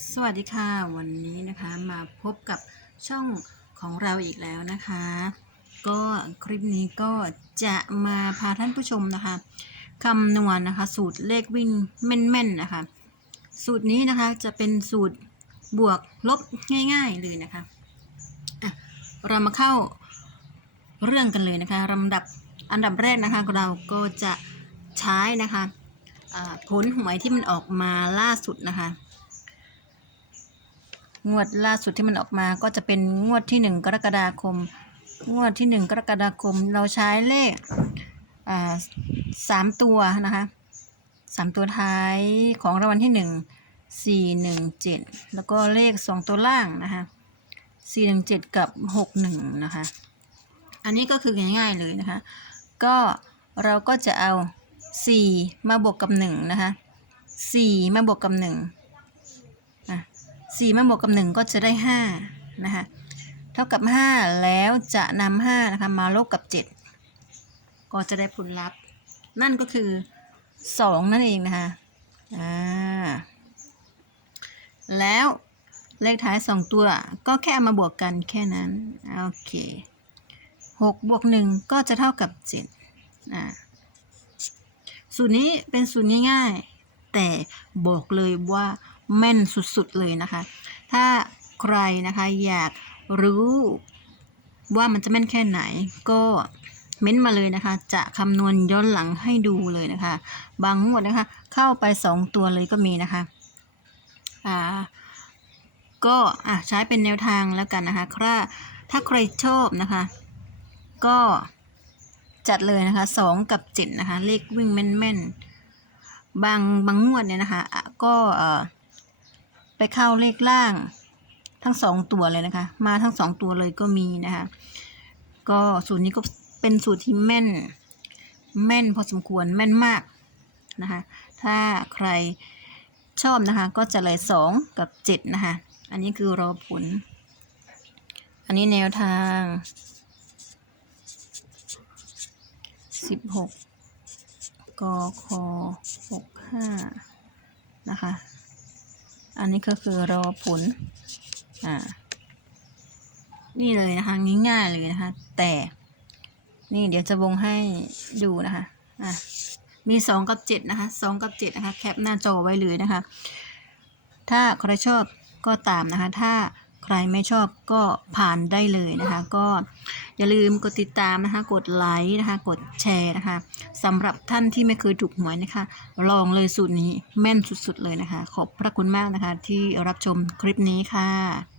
สวัสดีค่ะ วันนี้นะคะมาพบกับช่องของเราอีกแล้วนะคะ ก็คลิปนี้ก็จะมาพาท่านผู้ชมนะคะคำนวณนะคะ สูตรเลขวิ่งแม่นๆนะคะ สูตรนี้นะคะจะเป็นสูตรบวกลบง่าย ๆเลยนะคะะเรามาเข้าเรื่องกันเลยนะคะลำดับอันดับแรกนะคะเราก็จะใช้นะคะอ่าผลหวยที่มันออกมาล่าสุดนะคะ งวดล่าสุดที่มันออกมาก็จะเป็นงวดที่หนึ่งกรกฎาคม งวดที่หนึ่งกรกฎาคม เราใช้เลขสามตัวนะคะสามตัวท้ายของรางวัลที่หนึ่งสี่หนึ่งเจ็ดแล้วก็เลขสองตัวล่างนะคะสี่หนึ่งเจ็ดกับหกหนึ่งนะคะ อันนี้ก็คือง่ายๆเลยนะคะ ก็เราก็จะเอาสี่มาบวกกับหนึ่งนะคะสี่มาบวกกับหนึ่ง สี่มาบวกกับหนึ่งก็จะได้ห้านะคะเท่ากับห้าแล้วจะนำห้านะคะมาลบกับเจ็ดก็จะได้ผลลัพธ์ นั่นก็คือสองนั่นเองนะคะอ่าแล้วเลขท้ายสองตัวก็แค่เอามาบวกกันแค่นั้นโอเคหกบวกหนึ่งก็จะเท่ากับเจ็ดอ่าสูตรนี้เป็นสูตรง่ายๆ แต่บอกเลยว่าแม่นสุดๆเลยนะคะ ถ้าใครนะคะอยากรู้ว่ามันจะแม่นแค่ไหนก็เม้นต์มาเลยนะคะ จะคำนวณย้อนหลังให้ดูเลยนะคะ บางงวดนะคะ เข้าไป 2 ตัวเลยก็มีนะคะ อ่า ก็อะใช้เป็นแนวทางแล้วกันนะคะถ้าถ้าใครชอบนะคะ ก็จัดเลยนะคะ 2 กับ 7 นะคะ เลขวิ่งแม่นๆ บางบางงวดเนี่ยนะคะ ก็ไปเข้าเลขล่างทั้งสองตัวเลยนะคะ มาทั้งสองตัวเลยก็มีนะคะ ก็สูตรนี้ก็เป็นสูตรที่แม่น แม่นพอสมควรแม่นมากนะคะ ถ้าใครชอบนะคะ ก็จะเลยสองกับเจ็ดนะคะ อันนี้คือรอผล อันนี้แนวทางสิบหก กคหกห้านะคะ อันนี้ก็คือรอผล อ่า นี่เลยนะคะง่ายๆเลยนะคะ แต่นี่เดี๋ยวจะวงให้ดูนะคะ อะ มีสองกับเจ็ดนะคะสองกับเจ็ดนะคะ แคปหน้าจอไว้เลยนะคะ ถ้าใครชอบก็ตามนะคะ ถ้า ใครไม่ชอบก็ผ่านได้เลยนะคะ ก็อย่าลืมกดติดตามนะคะ กดไลค์นะคะ กดแชร์นะคะสำหรับท่านที่ไม่เคยถูกหวยนะคะ ลองเลยสูตรนี้แม่นสุดๆเลยนะคะ ขอบพระคุณมากนะคะ ที่รับชมคลิปนี้ค่ะ